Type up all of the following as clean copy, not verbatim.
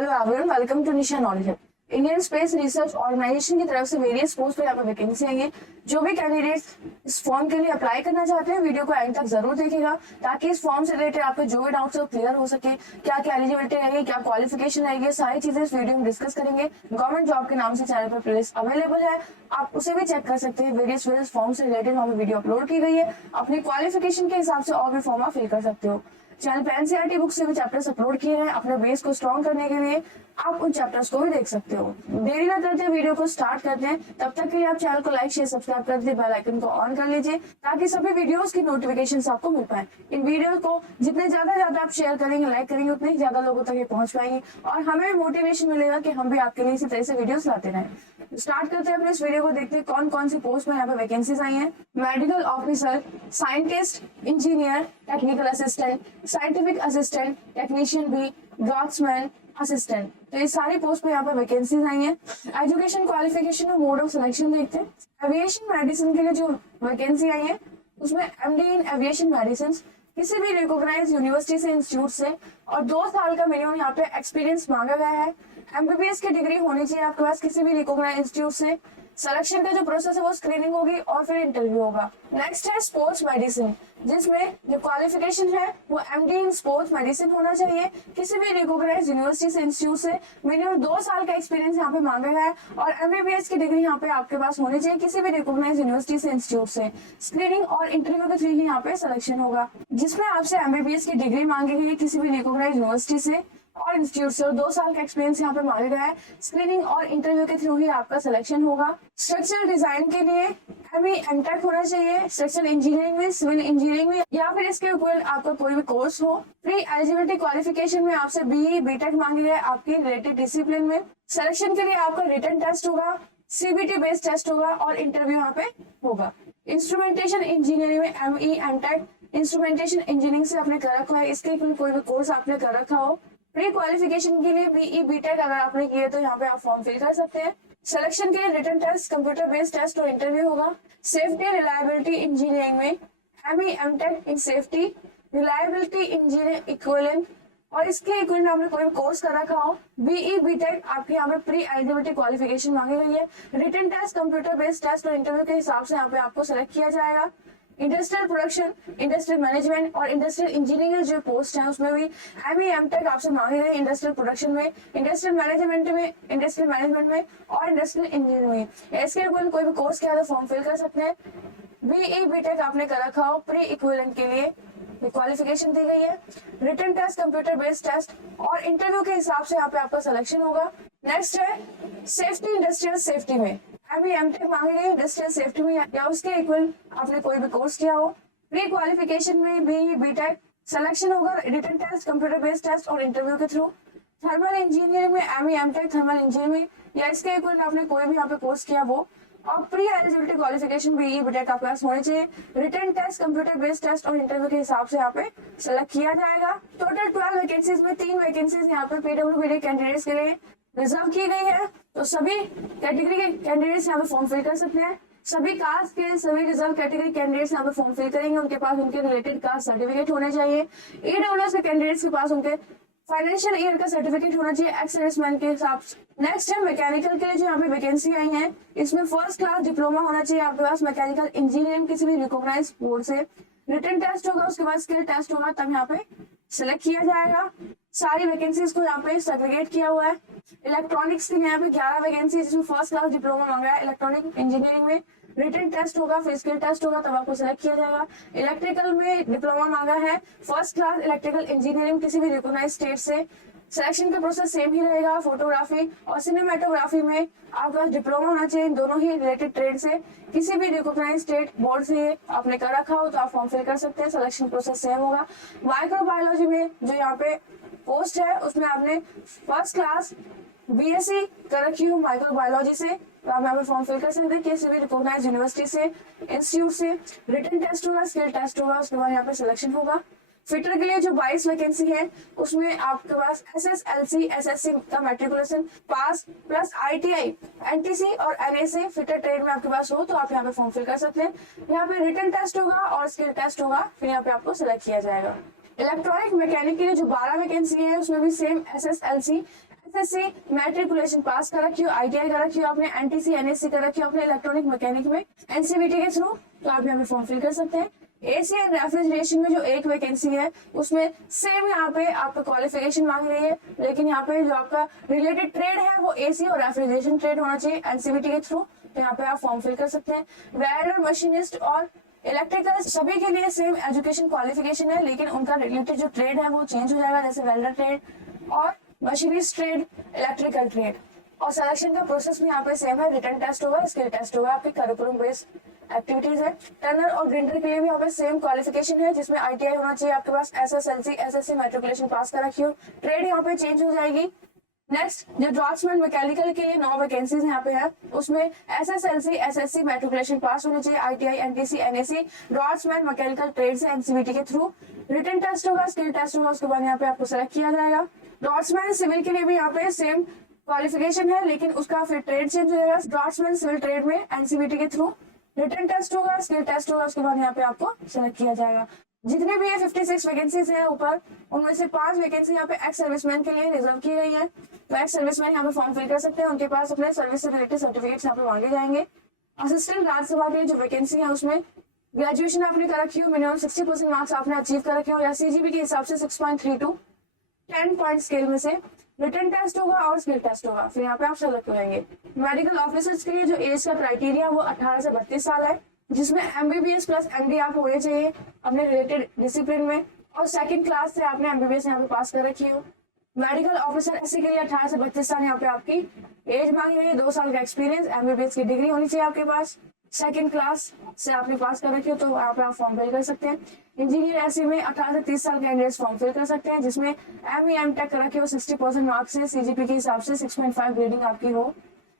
Hello everyone, welcome to Nisha knowledge hub. Indian space research organisation की तरफ से various post पे यहाँ पे वैकेंसी आई है। जो भी कैंडिडेट्स इस फॉर्म के लिए अप्लाई करना चाहते हैं, वीडियो को एंड तक जरूर देखिएगा ताकि इस फॉर्म से रिलेटेड आपके जो भी डाउट्स है वो क्लियर हो सके। क्या क्या एलिजिबिलिटी रहेगी, क्या क्वालिफिकेशन रहेगी, सारी चीजें इस वीडियो में डिस्कस करेंगे। गवर्नमेंट जॉब के नाम से चैनल पर प्लेलिस्ट अवेलेबल है, आप उसे भी चेक कर सकते हैं। वेरियस फॉर्म से रिलेटेड वहाँ पे वीडियो अपलोड की गई है। अपनी क्वालिफिकेशन के हिसाब से और भी फॉर्म आप फिल कर सकते हो। चैनल पे एनसीईआरटी बुक से भी चैप्टर्स अपलोड किए हैं। अपने बेस को स्ट्रॉन्ग करने के लिए आप उन चैप्टर्स को भी देख सकते हो। देरी ना करते वीडियो को स्टार्ट करते हैं। तब तक के लिए आप चैनल को लाइक शेयर सब्सक्राइब कर दीजिए, बेल आइकन को ऑन कर लीजिए ताकि सभी वीडियोस की नोटिफिकेशंस आपको मिल पाए। इन वीडियो को जितने ज्यादा आप शेयर करेंगे, लाइक करेंगे, उतने ही ज्यादा लोगों तक ये पहुंच पाएंगे और हमें मोटिवेशन मिलेगा कि हम भी आपके लिए इसी तरह से वीडियोस लाते रहें। स्टार्ट करते हैं अपने इस वीडियो को, देखते हैं कौन कौन सी पोस्ट में यहाँ पे वैकेंसीज आई हैं। Medical officer, scientist, engineer, technical assistant, scientific assistant, technician भी, ड्रॉट्समैन, असिस्टेंट, तो ये सारी पोस्ट पे यहाँ पे वैकेंसीज आई हैं। एजुकेशन क्वालिफिकेशन और मोड ऑफ सिलेक्शन देखते हैं। एविएशन मेडिसिन के लिए जो वैकेंसी आई है उसमें एमडी इन एविएशन मेडिसिन किसी भी रिकॉग्नाइज्ड यूनिवर्सिटी से, इंस्टीट्यूट से, और 2 साल का मिनिमम यहाँ पे एक्सपीरियंस मांगा गया है। एमबीबीएस की डिग्री होनी चाहिए आपके पास किसी भी रिकॉग्नाइज्ड इंस्टीट्यूट से। सिलेक्शन का जो प्रोसेस है वो स्क्रीनिंग होगी और फिर इंटरव्यू होगा। नेक्स्ट है स्पोर्ट्स मेडिसिन, जिसमें जो क्वालिफिकेशन है वो एमडी इन स्पोर्ट्स मेडिसिन होना चाहिए किसी भी रिकॉग्नाइज्ड यूनिवर्सिटी से, इंस्टीट्यूट से। मिनिमम 2 साल का एक्सपीरियंस यहाँ पे मांगा गया है और एमबीबीएस की डिग्री यहाँ पे आपके पास होनी चाहिए किसी भी रिकॉग्नाइज्ड यूनिवर्सिटी से, इंस्टीट्यूट से। स्क्रीनिंग और इंटरव्यू के थ्रू ही यहाँ पे सिलेक्शन होगा, जिसमें आपसे एमबीबीएस की डिग्री मांगी गई है किसी भी रिकॉग्नाइज्ड यूनिवर्सिटी से और इंस्टीट्यूट से, और 2 साल का एक्सपीरियंस यहाँ पे मांगा गया है। स्क्रीनिंग और इंटरव्यू के थ्रू ही आपका सिलेक्शन होगा। स्ट्रक्चरल डिजाइन के लिए एमई एमटेक होना चाहिए, स्ट्रक्चरल इंजीनियरिंग में, सिविल इंजीनियरिंग में, या फिर इसके ऊपर आपका कोई भी कोर्स हो। प्री एलिजिबिलिटी क्वालिफिकेशन में आपसे बीई बीटेक मांगी है आपकी रिलेटेड डिसिप्लिन में। सिलेक्शन के लिए आपका रिटन टेस्ट होगा, सीबीटी बेस्ड टेस्ट होगा और इंटरव्यू यहाँ पे होगा। इंस्ट्रूमेंटेशन इंजीनियरिंग में एमई एमटेक, इंस्ट्रूमेंटेशन इंजीनियरिंग से आपने कर रखा है, इसके कोई भी कोर्स आपने कर रखा हो। प्री क्वालिफिकेशन के लिए बीई बीटेक अगर आपने किए तो यहाँ पे आप फॉर्म फिल कर सकते हैं। सिलेक्शन के लिए written test, computer based test और इंटरव्यू होगा। सेफ्टी रिलायबिलिटी इंजीनियरिंग में ME MTech in safety, reliability engineer equivalent, और इसके इक्विवेलेंट आपने कोई भी कोर्स कर रखा हो। बीई बीटेक आपके यहाँ पे प्री एलिजिबिलिटी क्वालिफिकेशन मांगी गई है। Written test, computer based test और इंटरव्यू के हिसाब से यहाँ पे आपको सिलेक्ट किया जाएगा। इंडस्ट्रियल प्रोडक्शन, इंडस्ट्रियल मैनेजमेंट और इंडस्ट्रियल इंजीनियरिंग जो पोस्ट है उसमें भी एमई एमटेक आपसे मांगी गई। इंडस्ट्रियल प्रोडक्शन में, इंडस्ट्रियल मैनेजमेंट में और इंडस्ट्रियल इंजीनियरिंग में। इसके ऊपर कोई भी कोर्स किया तो फॉर्म फिल कर सकते हैं। बीई बीटेक आपने कर रखा हो, प्री इक्विवेलेंट के लिए क्वालिफिकेशन दी गई है। Written test, computer based test और इंटरव्यू के हिसाब से यहाँ पे आपका सिलेक्शन होगा। नेक्स्ट है सेफ्टी, इंडस्ट्रियल सेफ्टी में एमई एमटेक मांगी गई इंडस्ट्रियल सेफ्टी में या उसके इक्वल आपने कोई भी कोर्स किया हो। प्री क्वालिफिकेशन में बीई बीटेक, सिलेक्शन होगा written test, computer based test और इंटरव्यू के थ्रू। थर्मल इंजीनियरिंग में एमई एमटेक थर्मल इंजीनियरिंग या इसके इक्वल आपने कोई भी यहाँ पे कोर्स किया वो। और pre eligibility qualification BE BTech आपके पास होनी चाहिए। Written test, computer based test और इंटरव्यू के हिसाब से यहाँ पे सिलेक्ट किया जाएगा। टोटल 12 वैकेंसीज में 3 वैकेंसीज यहाँ पे पीडब्ल्यूबीडी कैंडिडेट्स के लिए रिजर्व की गई है, तो सभी कैटेगरी के कैंडिडेट्स यहाँ पे फॉर्म फिल कर सकते हैं। सभी कास्ट के सभी रिजर्व कैटेगरी कैंडिडेट्स यहाँ पे फॉर्म फिल करेंगे। उनके पास उनके रिलेटेड कास्ट सर्टिफिकेट होने चाहिए। ईडब्ल्यूएस के कैंडिडेट्स के पास उनके फाइनेंशियल ईयर का सर्टिफिकेट होना चाहिए एक्स सर्विसमैन के हिसाब से। नेक्स्ट है मैकेनिकल के लिए जो यहाँ पे वैकेंसी आई है, इसमें फर्स्ट क्लास डिप्लोमा होना चाहिए आपके पास मैकेनिकल इंजीनियरिंग किसी भी रिकॉग्नाइज्ड बोर्ड से। रिटन टेस्ट होगा, उसके बाद स्किल टेस्ट होगा, तब यहाँ पे सिलेक्ट किया जाएगा। सारी वैकेंसीज को यहाँ पे सेग्रीगेट किया हुआ है। इलेक्ट्रॉनिक्स के यहाँ पे 11 वैकेंसी, जिसमें फर्स्ट क्लास डिप्लोमा मांगा है इलेक्ट्रॉनिक इंजीनियरिंग में। रिटन टेस्ट होगा, फिर स्किल टेस्ट होगा, तब आपको सिलेक्ट किया जाएगा। इलेक्ट्रिकल में डिप्लोमा मांगा है, फर्स्ट क्लास इलेक्ट्रिकल इंजीनियरिंग किसी भी रिकॉग्नाइज्ड स्टेट से। सिलेक्शन का प्रोसेस सेम ही रहेगा। फोटोग्राफी और सिनेमेटोग्राफी में आपके पास डिप्लोमा होना चाहिए, दोनों ही रिलेटेड ट्रेड से। किसी भी रिकॉग्नाइज्ड स्टेट बोर्ड से आपने कर रखा हो तो आप फॉर्म फिल कर सकते हैं। सिलेक्शन प्रोसेस सेम होगा। माइक्रोबायोलॉजी में जो यहाँ पे पोस्ट है उसमें आपने फर्स्ट क्लास बीएससी कर रखी हो माइक्रोबायोलॉजी से, तो आप यहाँ पे फॉर्म फिल कर सकते हैं किसी भी रिकॉग्नाइज्ड यूनिवर्सिटी से, इंस्टीट्यूट से। रिटन टेस्ट होगा, स्किल टेस्ट होगा, उसके बाद यहाँ पे सिलेक्शन होगा। फिटर के लिए जो 22 वैकेंसी है उसमें आपके पास एसएसएलसी एसएससी का मैट्रिकुलेशन पास प्लस आईटीआई एनटीसी और एनएसए फिटर ट्रेड में आपके पास हो तो आप यहाँ पे फॉर्म फिल कर सकते हैं। यहाँ पे रिटन टेस्ट होगा और स्किल टेस्ट होगा, फिर यहाँ पे आपको सिलेक्ट किया जाएगा। इलेक्ट्रॉनिक मैकेनिक के लिए जो 12 वैकेंसी है उसमें भी सेम एसएसएलसी एसएससी मैट्रिकुलेशन पास कर रखी हो, आईटीआई कर रखी हो आपने, एनटीसी एनएससी कर रखी हो अपने इलेक्ट्रॉनिक मैकेनिक में एनसीवीटी के थ्रू, तो आप यहाँ पे फॉर्म फिल कर सकते हैं। एसी एंड रेफ्रिजरेशन में जो एक वैकेंसी है उसमें सेम यहाँ पे आपका क्वालिफिकेशन मांग रही है, लेकिन यहाँ पे जो आपका रिलेटेड ट्रेड है वो एसी और रेफ्रिजरेशन ट्रेड होना चाहिए एनसीवीटी के थ्रू, तो यहाँ पे आप फॉर्म फिल कर सकते हैं। वेल्डर, मशीनिस्ट और इलेक्ट्रिकल सभी के लिए सेम एजुकेशन क्वालिफिकेशन है, लेकिन उनका रिलेटेड जो ट्रेड है वो चेंज हो जाएगा, जैसे वेल्डर ट्रेड और मशीनिस्ट ट्रेड, इलेक्ट्रिकल ट्रेड। और सिलेक्शन का प्रोसेस भी यहाँ पे सेम है, रिटन टेस्ट होगा, स्किल टेस्ट होगा, आपकी करिकुलम बेस्ड एक्टिविटीज है। टर्नर और ग्राइंडर के लिए भी यहाँ पे सेम क्वालिफिकेशन है, जिसमें आईटीआई होना चाहिए आपके पास, एसएसएलसी एसएससी मैट्रिकुलेशन पास कर रखी हो। ट्रेड यहाँ पे चेंज हो जाएगी। नेक्स्ट, जो ड्राफ्ट्समैन मैकेनिकल के लिए 9 वैकेंसीज यहाँ पे है, उसमें एसएसएलसी एसएससी मैट्रिकुलेशन पास होनी चाहिए, ITI NTC NSC draughtsman mechanical trade से एनसीवीटी के थ्रू। रिटन टेस्ट होगा, स्किल टेस्ट होगा, उसके बाद यहाँ पे आपको सेलेक्ट किया जाएगा। ड्राफ्ट्समैन सिविल के लिए भी यहाँ पे सेम क्वालिफिकेशन है, लेकिन उसका फिर ट्रेड चेंज हो जाएगा। ड्राफ्ट्समैन सिविल ट्रेड में एनसीवीटी के थ्रू रिटन टेस्ट होगा, स्किल टेस्ट होगा, उसके बाद यहाँ पे आपको सेलेक्ट किया जाएगा। जितने भी ये 56 वैकेंसीज है ऊपर, उनमें से 5 वैकेंसी यहाँ पे एक्स सर्विसमैन के लिए रिजर्व की गई है, तो एक्स सर्विसमैन यहाँ पे फॉर्म फिल कर सकते हैं, उनके पास अपने सर्विस से रिलेटेड सर्टिफिकेट्स यहाँ पे मांगे जाएंगे। असिस्टेंट राज्यसभा के लिए जो वैकेंसी है उसमें ग्रेजुएशन आपने कर रखी हो, मिनिमम 60% मार्क्स आपने अचीव कर रखे हो, या सीजीपी के हिसाब से 6.32 10 पॉइंट स्केल में से रिटन टेस्ट होगा और स्किल टेस्ट होगा, फिर यहाँ पे आप सेलेक्ट हो जाएंगे। मेडिकल ऑफिसर्स के लिए जो एज का क्राइटेरिया वो 18 से 32 साल है, जिसमें एमबीबीएस प्लस एमडी आप होने चाहिए अपने रिलेटेड डिसिप्लिन में, और सेकंड क्लास से आपने एमबीबीएस यहाँ पे पास कर रखी हो। मेडिकल ऑफिसर एससी के लिए 18 से 32 साल यहाँ पे आपकी एज मांगी गई है, 2 साल का एक्सपीरियंस, एमबीबीएस की डिग्री होनी चाहिए आपके पास, सेकंड क्लास से आपने पास कर रखी हो, तो यहाँ पे आप फॉर्म फिल कर सकते हैं। इंजीनियर एससी में 18 से 30 साल कैंडिडेट्स फॉर्म फिल कर सकते हैं, जिसमें एमई एमटेक कर रखी हो 60% मार्क्स से, सीजीपी के हिसाब से 6.5 ग्रेडिंग आपकी हो,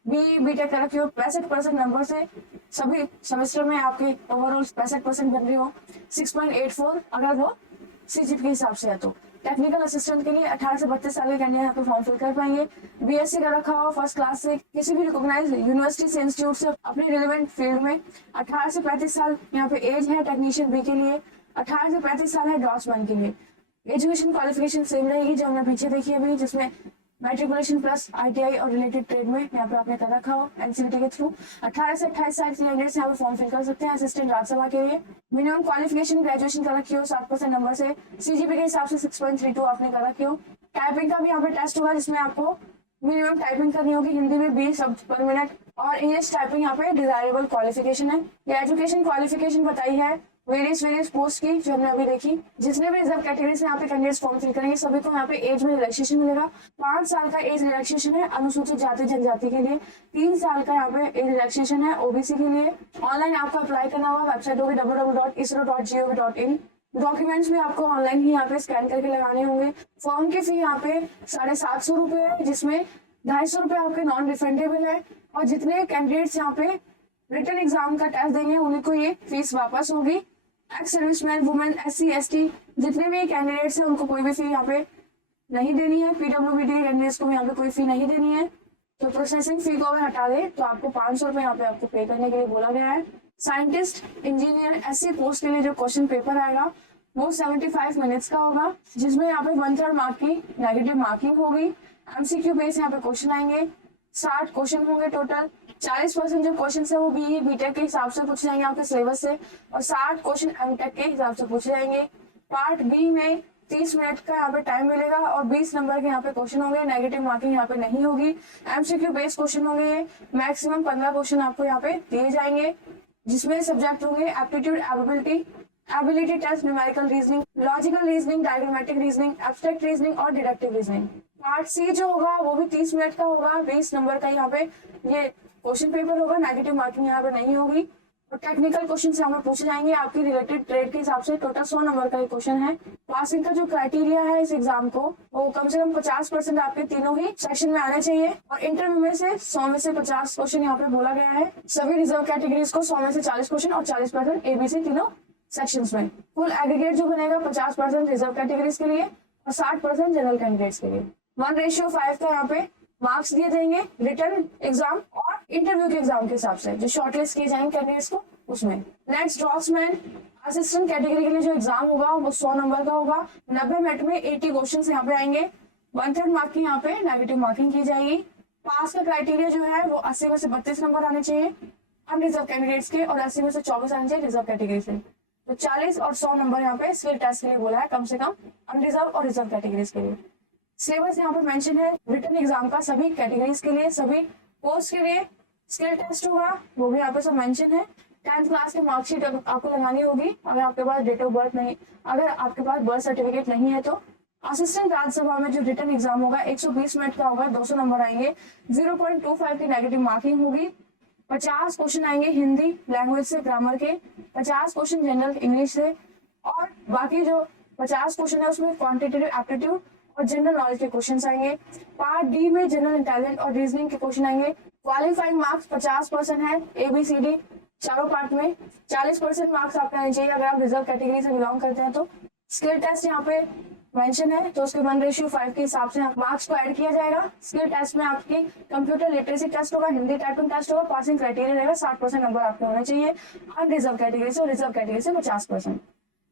बीटेक कर रखी हो 65% नंबर से, सभी सेमेस्टर में आपके ओवरऑल 65% बन रही हो, 6.84 अगर वो सीजीपी के हिसाब से है तो। टेक्निकल असिस्टेंट के लिए 18 से 32 साल के कैंडिडेट यहाँ पे फॉर्म फिल कर पाएंगे। बीएससी कर रखा हो फर्स्ट क्लास से, किसी भी रिकॉग्नाइज्ड यूनिवर्सिटी से, इंस्टीट्यूट से, अपने रिलेवेंट फील्ड में। 18 से 35 साल यहाँ पे एज है टेक्नीशियन बी के लिए, 18 से 35 साल है ड्राफ्ट्समैन के लिए। एजुकेशन क्वालिफिकेशन सेम रहेगी जो हमने पीछे देखी अभी, जिसमें मैट्रिकुलेशन प्लस आईटीआई और रिलेटेड ट्रेड में यहाँ पे आपने कर रखा हो एनसीवीटी के थ्रू। 18 से 28 साल के कैंडिडेट्स यहाँ पे फॉर्म फिल कर सकते हैं असिस्टेंट राज्यसभा के लिए। मिनिमम क्वालिफिकेशन ग्रेजुएशन कर रखी हो 60% नंबर से, सीजीपी के हिसाब से 6.32 आपने कर रखी हो। टाइपिंग का भी यहाँ पे टेस्ट होगा, जिसमें आपको मिनिमम टाइपिंग करनी होगी हिंदी में 20 शब्द पर मिनट, और इंग्लिश टाइपिंग यहाँ पे डिजायरेबल क्वालिफिकेशन है। ये एजुकेशन क्वालिफिकेशन बताई है वेरियस पोस्ट की जो हमने अभी देखी। जिसने भी रिजर्व कैटेगरी से यहाँ पे कैंडिडेट्स फॉर्म फिल करेंगे सभी को यहाँ पे एज में रिलैक्सेशन मिलेगा। 5 साल का एज रिलैक्सेशन है अनुसूचित जाति जनजाति के लिए, 3 साल का यहाँ पे एज रिलैक्सेशन है ओबीसी के लिए। ऑनलाइन आपको अप्लाई करना होगा, वेबसाइट होगी www.isro.gov.in। डॉक्यूमेंट्स भी आपको ऑनलाइन ही यहाँ पे स्कैन करके लगाने होंगे। फॉर्म की फी यहाँ पे 750 रुपए है, जिसमें 250 रुपए आपके नॉन रिफंडेबल है, और जितने कैंडिडेट्स यहाँ पे रिटन एग्जाम का टेस्ट देंगे उन्हीं को ये फीस वापस होगी। Ex serviceman, women, SC ST जितने भी कैंडिडेट्स हैं उनको कोई भी फी यहाँ पे नहीं देनी है। पीडब्ल्यूबीडी कैंडिडेट्स को यहाँ पे कोई फी नहीं देनी है। तो प्रोसेसिंग फी को अगर हटा दे तो आपको 500 रुपए यहाँ पे आपको पे करने के लिए बोला गया है। साइंटिस्ट, इंजीनियर, एससी पोस्ट के लिए जो क्वेश्चन पेपर आएगा वो 75 मिनट्स का होगा, जिसमें यहाँ पे 1/3 मार्क की नेगेटिव मार्किंग होगी। एमसीक्यू बेस यहाँ पे क्वेश्चन आएंगे, 60 क्वेश्चन होंगे टोटल। 40% जो क्वेश्चन है वो बीई बीटेक के हिसाब से पूछे जाएंगे आपके सिलेबस से, और 60 क्वेश्चन एमटेक के हिसाब से पूछे जाएंगे। पार्ट बी में 30 मिनट का यहाँ पे टाइम मिलेगा, और 20 नंबर के यहाँ पे क्वेश्चन होंगे। नेगेटिव मार्किंग यहाँ पे नहीं होगी। एमसीक्यू बेस्ड क्वेश्चन होंगे, मैक्सिमम 15 क्वेश्चन आपको यहाँ पे दिए जाएंगे, जिसमें सब्जेक्ट होंगे aptitude, ability test, numerical reasoning, logical reasoning, diagrammatic reasoning, abstract reasoning और डिडक्टिव रीजनिंग। पार्ट सी जो होगा वो भी 30 मिनट का होगा, 20 नंबर का यहाँ पे ये क्वेश्चन पेपर होगा। नेगेटिव मार्किंग यहाँ पे नहीं होगी, और टेक्निकल क्वेश्चन यहाँ पे पूछे जाएंगे आपकी रिलेटेड ट्रेड के हिसाब से। टोटल 100 नंबर का क्वेश्चन है। पासिंग का जो क्राइटेरिया है इस एग्जाम को वो कम से कम 50% आपके तीनों ही सेक्शन में आने चाहिए, और इंटरव्यू में से 100 में से 50 क्वेश्चन यहाँ पे बोला गया है। सभी रिजर्व कैटेगरीज को 100 में से 40 क्वेश्चन और 40% एबीसी तीनों सेक्शंस में। फुल एग्रीगेट जो बनेगा 50% रिजर्व कैटेगरीज के लिए और 60% जनरल कैंडिडेट्स के लिए। 1:5 का यहाँ पे मार्क्स दिए जाएंगे रिटर्न एग्जाम और इंटरव्यू के एग्जाम के हिसाब से, जो शॉर्टलिस्ट किए जाएंगे कैंडिडेट्स को उसमें। नेक्स्ट, ड्राफ्ट्समैन असिस्टेंट कैटेगरी के लिए जो एग्जाम होगा वो 100 नंबर का होगा। 90 मिनट में 80 क्वेश्चन यहाँ पे आएंगे। 1/3 मार्क की यहाँ पे नेगेटिव मार्किंग की जाएगी। पास का क्राइटेरिया जो है वो 80 में से 32 नंबर आने चाहिए अनरिजर्व कैंडिडेट्स के, और 80 में से 24 आने चाहिए रिजर्व कैटेगरी से। तो 40 और 100 नंबर यहाँ पे स्किल टेस्ट के लिए बोला है, कम से कम अनरिजर्व और रिजर्व कैटेगरीज के लिए। सिलेबस यहाँ पे मेंशन है रिटन एग्जाम का सभी कैटेगरीज के लिए, सभी पोस्ट के लिए स्किल टेस्ट होगा, वो भी यहाँ पे सब मेंशन है। 10th क्लास की मार्कशीट आपको लगानी होगी, अगर आपके पास डेट ऑफ बर्थ नहीं, अगर आपके पास बर्थ सर्टिफिकेट नहीं है तो। असिस्टेंट राज्यसभा में जो रिटन एग्जाम होगा 120 मिनट का होगा, 200 नंबर आएंगे, 0.25 की नेगेटिव मार्किंग होगी। 50 क्वेश्चन आएंगे हिंदी लैंग्वेज से, ग्रामर के, 50 क्वेश्चन जनरल इंग्लिश से, और बाकी जो 50 क्वेश्चन है उसमें क्वांटिटेटिव एप्टीट्यूड और जनरल नॉलेज के क्वेश्चन आएंगे। पार्ट डी में जनरल इंटेलिजेंस और रीजनिंग के क्वेश्चन आएंगे। क्वालिफाइंग मार्क्स 50% है ABCD चारों पार्ट में। 40% मार्क्स आपके आने चाहिए अगर आप रिजर्व कैटेगरी से बिलोंग करते हैं तो। स्किल टेस्ट यहाँ पे मेंशन है, तो उसके 1:5 के हिसाब से मार्क्स को ऐड किया जाएगा। स्किल टेस्ट में आपकी कंप्यूटर लिटरेसी टेस्ट होगा, हिंदी टाइपिंग टेस्ट होगा, पासिंग क्राइटेरिया रहेगा 60% नंबर आपके होने चाहिए अनरिजर्व कैटेगरी से, और रिजर्व कैटेगरी से 50%।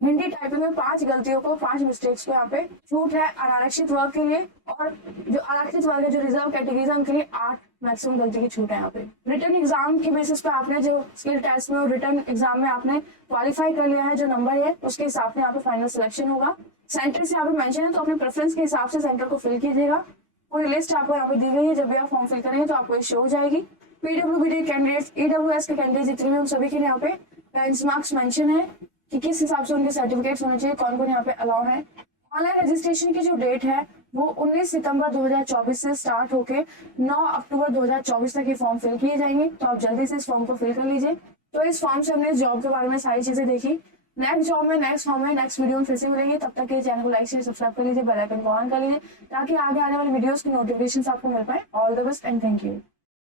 हिंदी टाइपिंग में 5 गलतियों को, 5 मिस्टेक्स को यहाँ पे छूट है अनारक्षित वर्ग के लिए, और जो आरक्षित वर्ग है जो रिजर्व कैटेगरीज है उनके लिए 8 मैक्सिमम गलती की छूट है यहाँ पे। रिटन एग्जाम की बेसिस पे आपने जो स्किल टेस्ट में और रिटन एग्जाम में आपने क्वालिफाई कर लिया है, जो नंबर है उसके हिसाब से यहाँ पे फाइनल सिलेक्शन होगा। सेंटर से यहाँ पे मेंशन है, तो अपने प्रेफरेंस के हिसाब से सेंटर को फिल कीजिएगा। पूरी लिस्ट आपको यहाँ पे दी गई है, जब भी आप फॉर्म फिल करेंगे तो आपको ये शो हो जाएगी। PWBD कैंडिडेट्स, EWS के कैंडिडेट जितने भी उन सभी के लिए यहाँ पे बेंचमार्क्स मेंशन है कि किस हिसाब से उनके सर्टिफिकेट्स होने चाहिए, कौन कौन यहाँ पे अलाउ है। ऑनलाइन रजिस्ट्रेशन की जो डेट है वो 19 सितंबर 2024 से स्टार्ट होके 9 अक्टूबर 2024 तक ये फॉर्म फिल किए जाएंगे, तो आप जल्दी से इस फॉर्म को फिल कर लीजिए। तो इस फॉर्म से हमने इस जॉब के बारे में सारी चीजें देखी। नेक्स्ट जॉब में, नेक्स्ट फॉर्म में, नेक्स्ट वीडियो में फिर से मिलेंगे। तब तक के चैनल को लाइक शेयर सब्सक्राइब कर लीजिए, बेल आइकन को ऑन कर लीजिए ताकि आगे आने वाली वीडियोस की नोटिफिकेशन आपको मिल पाए। All the best and thank you.